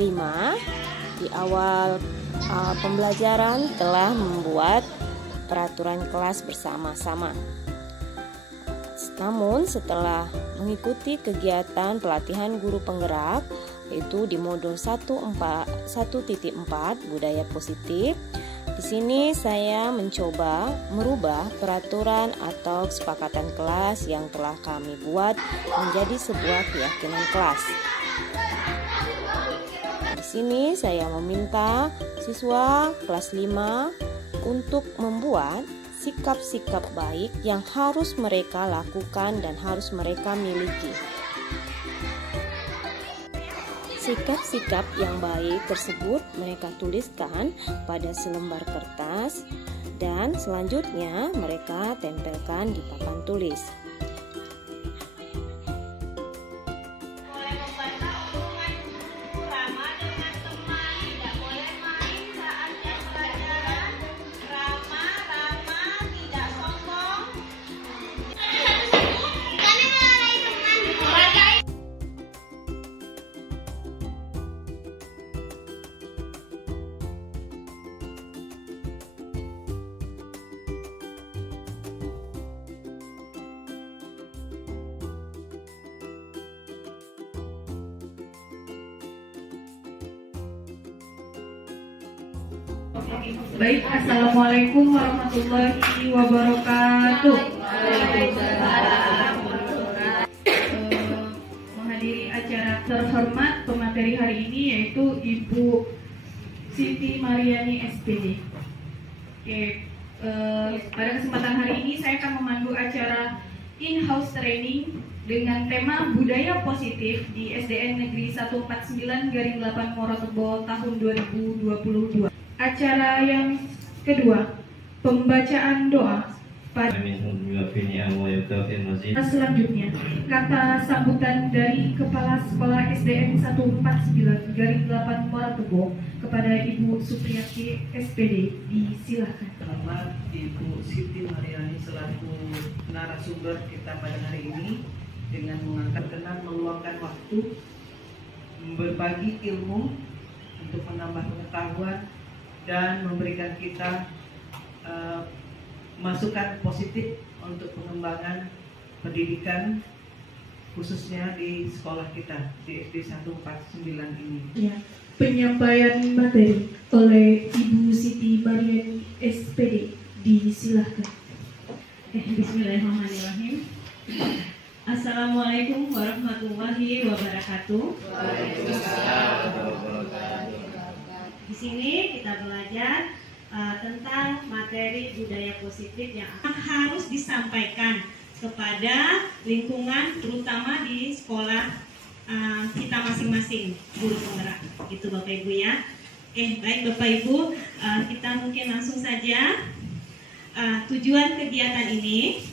5 di awal pembelajaran telah membuat peraturan kelas bersama-sama. Namun setelah mengikuti kegiatan pelatihan guru penggerak yaitu di modul 1.4 budaya positif, di sini saya mencoba merubah peraturan atau kesepakatan kelas yang telah kami buat menjadi sebuah keyakinan kelas. Di sini saya meminta siswa kelas 5 untuk membuat sikap-sikap baik yang harus mereka lakukan dan harus mereka miliki. Sikap-sikap yang baik tersebut mereka tuliskan pada selembar kertas dan selanjutnya mereka tempelkan di papan tulis. Baik, assalamualaikum warahmatullahi wabarakatuh. Menghadiri acara terhormat pemateri hari ini yaitu Ibu Siti Mariani SPD. Pada kesempatan hari ini saya akan memandu acara in-house training dengan tema budaya positif di SDN Negeri 149-8 Morotebo tahun 2022. Acara yang kedua, pembacaan doa. Selanjutnya, kata sambutan dari Kepala Sekolah SDN 149-8 Morotebo kepada Ibu Supriyati SPD. Disilakan. Selamat Ibu Siti Mariani selaku narasumber kita pada hari ini dengan mengangkat dan meluangkan waktu berbagi ilmu untuk menambah pengetahuan dan memberikan kita masukan positif untuk pengembangan pendidikan khususnya di sekolah kita di SD 149 ini. Ya, penyampaian materi oleh Ibu Siti Mariani SPD. Disilahkan. Bismillahirrahmanirrahim. Assalamualaikum warahmatullahi wabarakatuh. Di sini kita belajar tentang materi budaya positif yang harus disampaikan kepada lingkungan, terutama di sekolah kita masing-masing guru penggerak. Itu Bapak Ibu ya. Oke, baik Bapak Ibu, kita mungkin langsung saja tujuan kegiatan ini.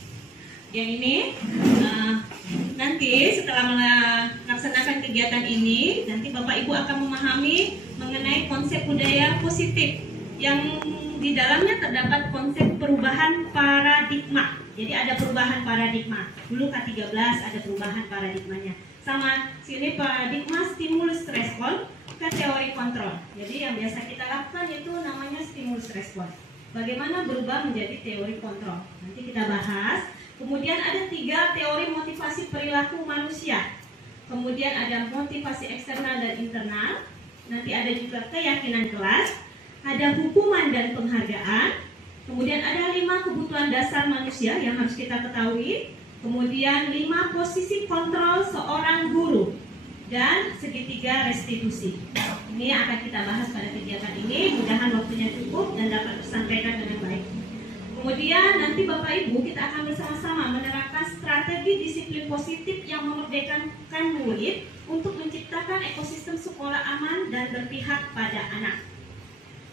Yang ini nanti setelah melaksanakan kegiatan ini, nanti Bapak Ibu akan memahami mengenai konsep budaya positif yang di dalamnya terdapat konsep perubahan paradigma. Jadi ada perubahan paradigma. Dulu K13 ada perubahan paradigmanya. Sama sini paradigma stimulus respon ke teori kontrol. Jadi yang biasa kita lakukan itu namanya stimulus respon. Bagaimana berubah menjadi teori kontrol. Nanti kita bahas. Kemudian ada 3 teori motivasi perilaku manusia. Kemudian ada motivasi eksternal dan internal. Nanti ada juga keyakinan kelas. Ada hukuman dan penghargaan. Kemudian ada 5 kebutuhan dasar manusia yang harus kita ketahui. Kemudian 5 posisi kontrol seorang guru. Dan segitiga restitusi. Ini yang akan kita bahas pada kegiatan ini. Mudah-mudahan waktunya cukup dan dapat tersampaikan dengan baik. Kemudian nanti Bapak Ibu kita akan bersama-sama menerapkan strategi disiplin positif yang memerdekakan murid untuk menciptakan ekosistem sekolah aman dan berpihak pada anak.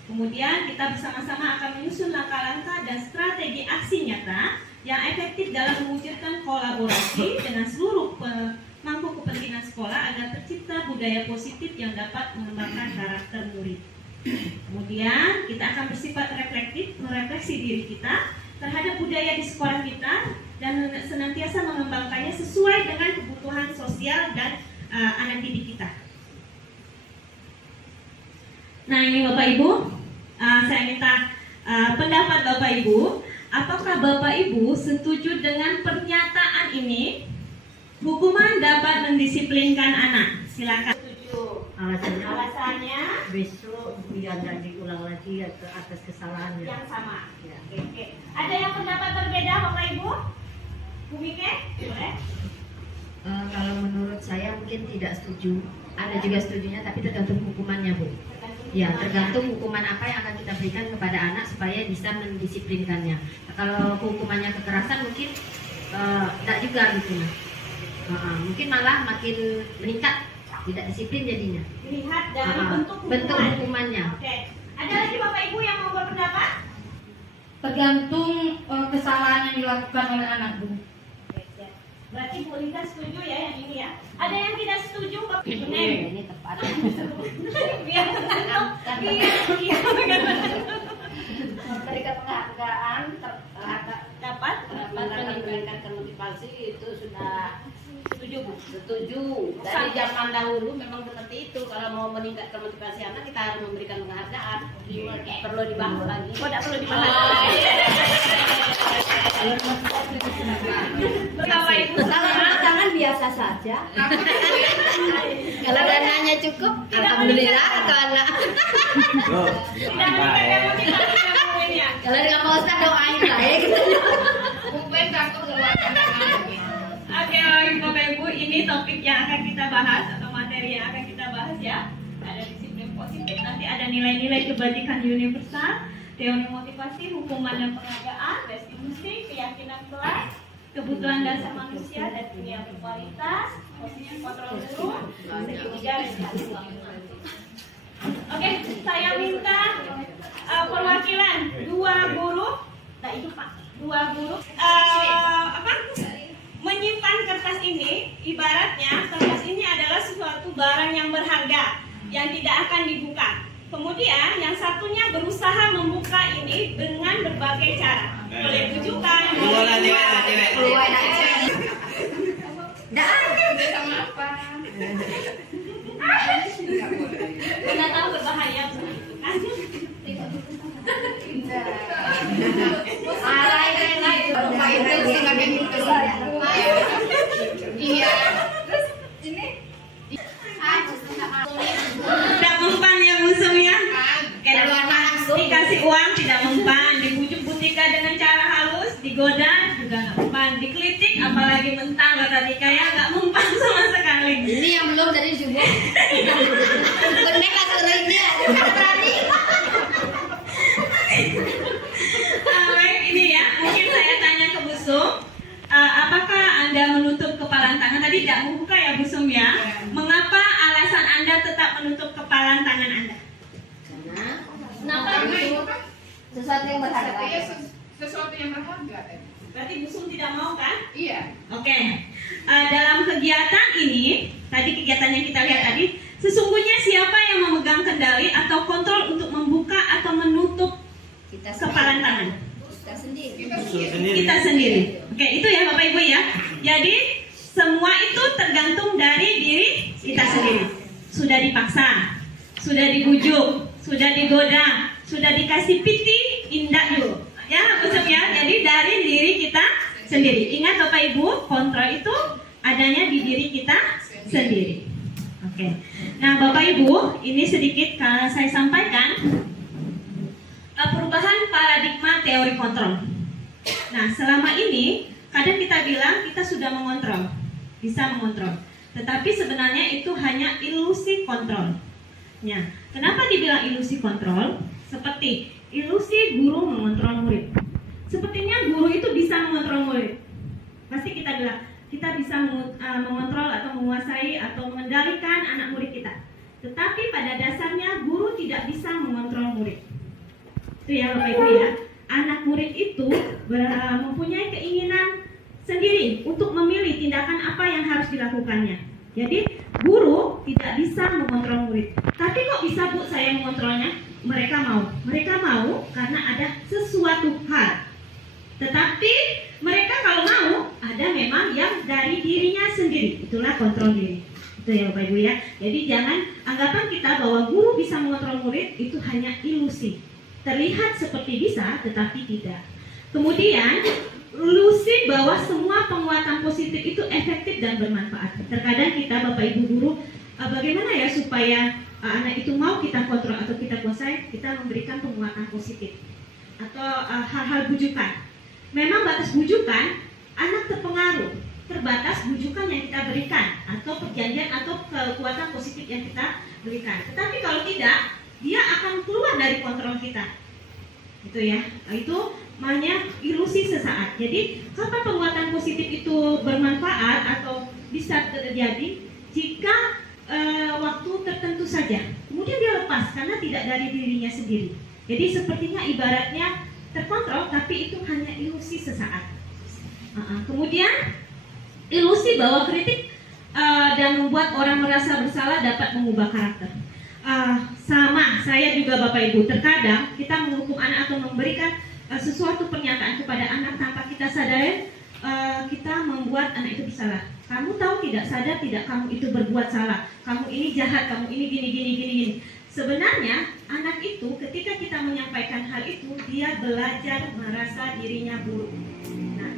Kemudian kita bersama-sama akan menyusun langkah-langkah dan strategi aksi nyata yang efektif dalam mewujudkan kolaborasi dengan seluruh pemangku kepentingan sekolah agar tercipta budaya positif yang dapat mengembangkan karakter murid. Kemudian kita akan bersifat reflektif, merefleksi diri kita terhadap budaya di sekolah kita dan senantiasa mengembangkannya sesuai dengan kebutuhan sosial dan anak didik kita. Nah ini Bapak Ibu, saya minta pendapat Bapak Ibu. Apakah Bapak Ibu setuju dengan pernyataan ini? Hukuman dapat mendisiplinkan anak. Silakan. Setuju. Alasannya besok biar tidak diulang lagi atas kesalahannya yang sama. ya. Oke. Ada yang pendapat berbeda Bapak Ibu? Bu Mike, boleh? Kalau menurut saya mungkin tidak setuju. Ada juga setujunya, tapi tergantung hukumannya, Bu. Ya, tergantung hukuman apa yang akan kita berikan kepada anak supaya bisa mendisiplinkannya. Kalau hukumannya kekerasan mungkin tidak juga gitu. Mungkin malah makin meningkat, tidak disiplin jadinya. Lihat dari bentuk hukumannya. Oke. Ada lagi Bapak Ibu yang mau berpendapat? Tergantung kesalahan yang dilakukan oleh anak, Bu. Berarti Bu Linda setuju ya yang ini ya. Ada yang tidak setuju Bapak Ibu? Ini tepat. Biar tentu. Iya. Memberikan penghargaan Dapat meningkatkan motivasi itu sudah setuju, Bu. Setuju. Dari zaman dahulu memang seperti itu. Kalau mau meningkatkan motivasi anak kita harus memberikan penghargaan. Perlu dibahas lagi. Oh, tidak perlu dibahas. Bapak Ibu, Kalau tangan biasa saja. Kalau dananya cukup, alhamdulillah atau anak. tidak meningkatkan motivasi ya. Kalau dengan Pak Ustaz doain lah ya gitu. Oke, Bapak Ibu, ini topik yang akan kita bahas atau materi yang akan kita bahas ya. Ada disiplin positif, nanti ada nilai-nilai kebajikan universal, teori motivasi, hukuman dan penghargaan, restitusi, keyakinan kelas, kebutuhan dasar manusia dan dunia berkualitas, posisi kontrol guru, segi ujar dan hasil. Oke, saya minta perwakilan dua guru, menyimpan kertas ini. Ibaratnya kertas ini adalah suatu barang yang berharga yang tidak akan dibuka. Kemudian yang satunya berusaha membuka ini dengan berbagai cara. Boleh bujukan, Anda tahu berbahaya, Bu. Tidak mempan ya musuh ya. Dikasih uang tidak mempan, dibujuk Butika dengan cara halus, digoda juga nggak mempan, dikritik apalagi mentang kata Tika ya nggak mempan sama sekali. Ini yang belum dari subuh. Benar kata dia. Berani. Baik, ini ya, mungkin saya tanya ke Bu Sum, apakah Anda menutup kepalan tangan? Tadi tidak membuka ya Bu Sum ya. Mengapa alasan Anda tetap menutup kepalan tangan Anda? Kenapa? Sesuatu yang berharga. Sesuatu yang berharga. Berarti Bu Sum tidak mau kan? Iya. Oke. Dalam kegiatan ini, tadi kegiatan yang kita lihat tadi, sesungguhnya siapa yang memegang kendali atau kontrol untuk membuka atau menutup kepalan tangan? Kita sendiri. Kita sendiri. Oke, itu ya Bapak Ibu ya. Jadi semua itu tergantung dari diri kita sendiri. Sudah dipaksa, sudah dibujuk, sudah digoda, sudah dikasih piti, indah yuk. Ya, maksudnya ya. Jadi dari diri kita sendiri. Ingat Bapak Ibu, kontrol itu adanya di diri kita sendiri. Oke. Nah, Bapak Ibu, ini sedikit saya sampaikan perubahan paradigma teori kontrol. Nah, selama ini kadang kita bilang kita sudah mengontrol, bisa mengontrol. Tetapi sebenarnya itu hanya ilusi kontrol. Ya, kenapa dibilang ilusi kontrol? Seperti ilusi guru mengontrol murid. Sepertinya guru itu bisa mengontrol murid. Pasti kita bilang kita bisa mengontrol atau menguasai atau mengendalikan anak murid kita. Tetapi pada dasarnya guru tidak bisa mengontrol murid. Itu ya Bapak Ibu ya. Anak murid itu mempunyai keinginan sendiri untuk memilih tindakan apa yang harus dilakukannya. Jadi guru tidak bisa mengontrol murid. Tapi kok bisa Bu saya mengontrolnya? Mereka mau karena ada sesuatu hal. Tetapi mereka kalau mau ada memang yang dari dirinya sendiri. Itulah kontrol diri. Itu ya Bapak Ibu ya. Jadi jangan anggapan kita bahwa guru bisa mengontrol murid itu hanya ilusi. Terlihat seperti bisa, tetapi tidak. Kemudian, ilusi bahwa semua penguatan positif itu efektif dan bermanfaat. Terkadang kita, Bapak Ibu guru, bagaimana ya supaya anak itu mau kita kontrol atau kita kuasai, kita memberikan penguatan positif atau hal-hal bujukan. Memang batas bujukan, anak terpengaruh, terbatas bujukan yang kita berikan atau perjanjian atau kekuatan positif yang kita berikan. Tetapi kalau tidak, dia akan keluar dari kontrol kita. Itu ya, itu namanya ilusi sesaat. Jadi kapan penguatan positif itu bermanfaat atau bisa terjadi jika waktu tertentu saja, kemudian dia lepas karena tidak dari dirinya sendiri. Jadi sepertinya ibaratnya terkontrol, tapi itu hanya ilusi sesaat. Kemudian ilusi bahwa kritik dan membuat orang merasa bersalah dapat mengubah karakter. Sama, saya juga Bapak Ibu, terkadang kita menghukum anak atau memberikan sesuatu pernyataan kepada anak tanpa kita sadari, kita membuat anak itu bersalah. Kamu tahu tidak, sadar tidak kamu itu berbuat salah, kamu ini jahat, kamu ini gini. Sebenarnya anak itu ketika kita menyampaikan hal itu, dia belajar merasa dirinya buruk. Nah,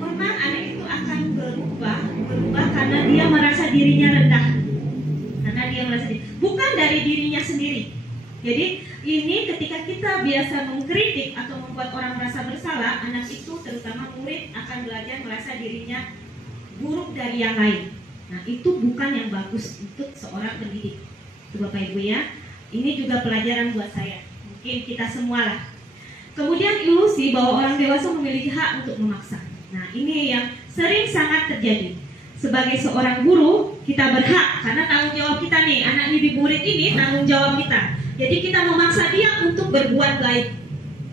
memang anak itu akan berubah karena dia merasa dirinya rendah. Karena dia merasa bukan dari dirinya sendiri. Jadi ini ketika kita biasa mengkritik atau membuat orang merasa bersalah, anak itu terutama murid akan belajar merasa dirinya buruk dari yang lain. Nah, itu bukan yang bagus untuk seorang pendidik. Itu Bapak Ibu ya. Ini juga pelajaran buat saya. Mungkin kita semua lah. Kemudian ilusi bahwa orang dewasa memiliki hak untuk memaksa. Nah, ini yang sering sangat terjadi. Sebagai seorang guru, kita berhak karena tanggung jawab kita nih, anak didik murid ini tanggung jawab kita. Jadi kita memaksa dia untuk berbuat baik.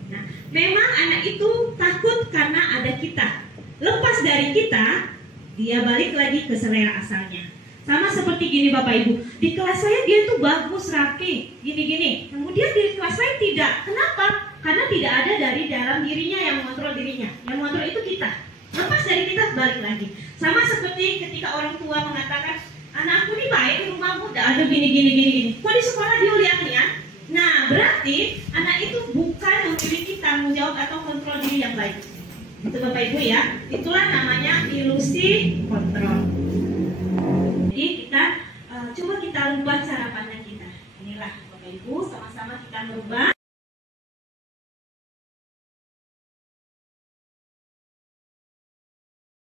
Nah, memang anak itu takut karena ada kita. Lepas dari kita, dia balik lagi ke selera asalnya. Sama seperti gini Bapak Ibu, di kelas saya dia tuh bagus, rapi, gini-gini. Kemudian di kelas saya tidak. Kenapa? Karena tidak ada dari dalam dirinya yang mengontrol dirinya. Yang mengontrol itu kita. Lepas dari kita, balik lagi. Sama seperti ketika orang tua mengatakan, anakku ini baik, rumahmu udah ada gini. Kok di sekolah dia lihat-lihat? Nah, berarti anak itu bukan memiliki tanggung jawab atau kontrol diri yang baik. Itu Bapak Ibu ya. Itulah namanya ilusi kontrol. Jadi kita coba kita rubah cara pandang kita. Inilah Bapak Ibu, sama-sama kita merubah.